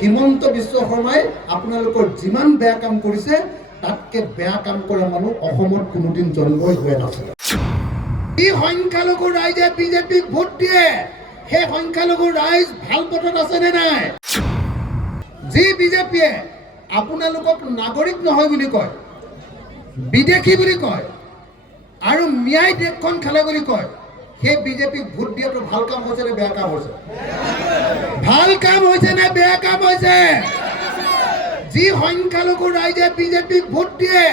হিমন্ত বিশ্ব শৰ্মাই আপোনালোকৰ যিমান বেয়া কাম কৰিছে তাতকে বেয়া কাম কৰা মানুহ অসমত কোনোদিন জন্মই হোৱা নাছিল। যি সংখ্যালঘু ৰাইজে বিজেপিক ভোট দিয়ে সেই সংখ্যালঘু ৰাইজ ভাল পথত আছে নে নাই? যি বিজেপিয়ে আপোনালোকক নাগৰিক নহয় বুলি কয়, বিদেশী বুলি কয় আৰু মিয়াই দেশখন খেলে বুলি কয়, সেই বিজেপিক ভোট দিয়াটো ভাল কাম হৈছে নে বেয়া কাম হৈছে? ভাল কাম হৈছে নে বেয়া কাম হৈছে? যি সংখ্যালঘু ৰাইজে বিজেপিক ভোট দিয়ে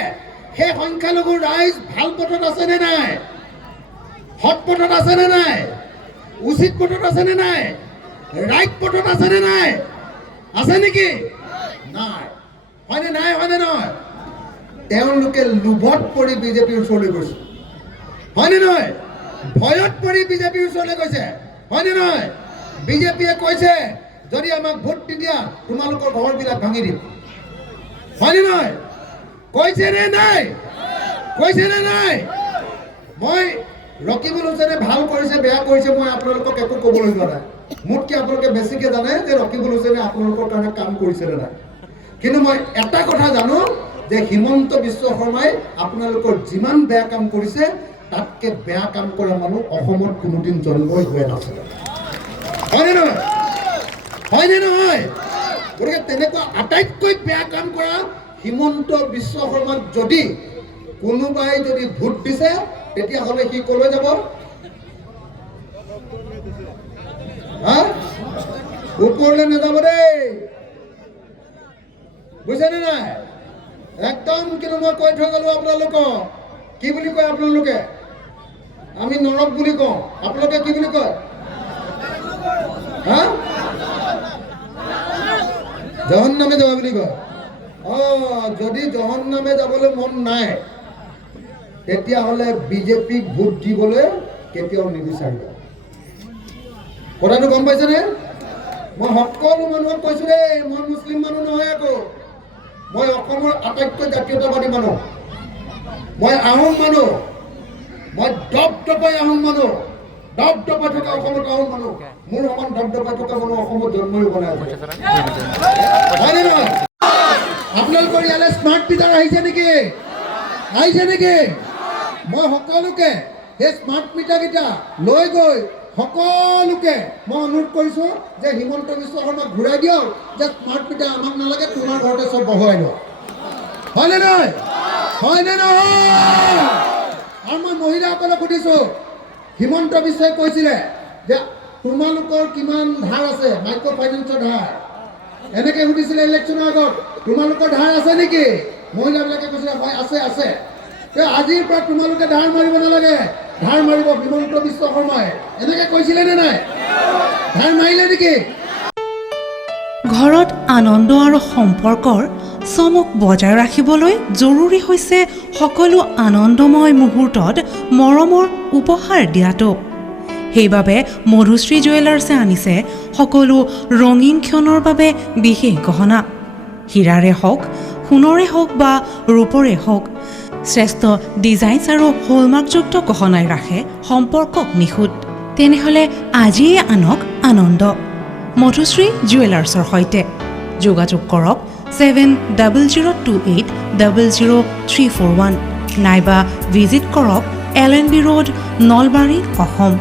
সেই সংখ্যালঘু ৰাইজ ভাল পথত আছে নে নাই? সৎ পথত আছে নে নাই? উচিত পথত আছে নে নাই? ৰাইট পথত আছে নে নাই? আছে নেকি? নাই। হয়নে নাই? হয়নে নহয়? তেওঁলোকে লোভত পৰি বিজেপিৰ ওচৰলৈ গৈছে, হয়নে নহয়? ভয়ত পৰি বিজেপিৰ ওচৰলৈ গৈছে, হয়নে নহয়? বিজেপিয়ে কৈছে যদি আমাক ভোট নিদিয়া তোমালোকৰ ঘৰবিলাক ভাঙি দিম, হয়নে নহয়? কৈছে নে নাই? কৈছে নে নাই? মই ৰকিবুল হুছেইনে ভাল কৰিছে বেয়া কৰিছে মই আপোনালোকক একো ক'বলৈ যোৱা নাই। মোতকৈ আপোনালোকে বেছিকৈ জানে যে ৰকিবুল হুছেইনে আপোনালোকৰ কাৰণে কাম কৰিছে নে নাই। কিন্তু মই এটা কথা জানো যে হিমন্ত বিশ্ব শৰ্মাই আপোনালোকৰ যিমান বেয়া কাম কৰিছে তাতকে বেয়া কাম কৰা মানুহ অসমত কোনোদিন জন্মই হোৱা নাছিল। হয়নে নহয়? হয়নে নহয়? গতিকে তেনেকুৱা আটাইতকৈ বেয়া কাম কৰা হিমন্ত বিশ্ব শৰ্মাক যদি কোনোবাই যদি ভোট দিছে তেতিয়াহ'লে সি ক'লৈ যাব? ওপৰলৈ নাযাব দেই, বুজিছেনে নাই? একদম কিন্তু মই কৈ থৈ গ'লো আপোনালোকক। কি বুলি কয় আপোনালোকে? আমি নৰক বুলি কওঁ, আপোনালোকে কি বুলি কয়? জহন্নামে যাব বুলি কয়। যদি জহন্নামে যাবলৈ মন নাই তেতিয়াহ'লে বিজেপিক ভোট দিবলৈ কেতিয়াও নিবিচাৰিব। কথাটো গম পাইছেনে? মই সকলো মানুহক কৈছোঁ দেই, মই মুছলিম মানুহ নহয় আকৌ। মই অসমৰ আটাইতকৈ জাতীয়তাবাদী মানুহ, মই আহোম মানুহ, মই দপদপাই আহোম মানুহ, দপদপাই থকা অসমত আহোম মানুহ। মোৰ সমান দপদপাই থকা মানুহ অসমত জন্মই হোৱা নাই। হয়নে নহয়? আপোনালোকৰ ইয়ালৈ স্মাৰ্ট মিটাৰ আহিছে নেকি? আহিছে নেকি? মই সকলোকে সেই স্মাৰ্ট মিটাৰকেইটা লৈ গৈ সকলোকে মই অনুৰোধ কৰিছোঁ যে হিমন্ত বিশ্ব শৰ্মাক ঘূৰাই দিয়ক, যে স্মাৰ্ট মিটাৰ আমাক নালাগে, তোমাৰ ঘৰতে চব বহুৱাই লওক। হয়নে নহয়? হয়নে নহয়? আৰু মই মহিলাসকলক সুধিছোঁ, হিমন্ত বিশ্বই কৈছিলে যে তোমালোকৰ কিমান ধাৰ আছে, মাইক্ৰ' ফাইনেন্সৰ ধাৰ, এনেকৈ সুধিছিলে ইলেকশ্যনৰ আগত, তোমালোকৰ ধাৰ আছে নেকি? মহিলাবিলাকে কৈছিলে হয় আছে আছে। আজিৰ পৰা তোমালোকে ধাৰ মাৰিব নালাগে, ধাৰ মাৰিব হিমন্ত বিশ্ব শৰ্মাই, এনেকৈ কৈছিলে নে নাই? ধাৰ মাৰিলে নেকি? ঘৰত আনন্দ আৰু সম্পৰ্কৰ চমক বজাই ৰাখিবলৈ জৰুৰী হৈছে সকলো আনন্দময় মুহূৰ্তত মৰমৰ উপহাৰ দিয়াটো। সেইবাবে মধুশ্ৰী জুৱেলাৰ্ছে আনিছে সকলো ৰঙীন ক্ষণৰ বাবে বিশেষ গহনা। হীৰাৰে হওক, সোণৰে হওক বা ৰূপৰে হওক, শ্ৰেষ্ঠ ডিজাইনছ আৰু হলমাৰ্কযুক্ত গহনাই ৰাখে সম্পৰ্কক নিখুঁত। তেনেহ'লে আজিয়ে আনক আনন্দ মধুশ্ৰী জুৱেলাৰ্ছৰ সৈতে। যোগাযোগ কৰক 7002800341 নাইবা ভিজিট কৰক LNB ৰোড, নলবাৰী, অসম।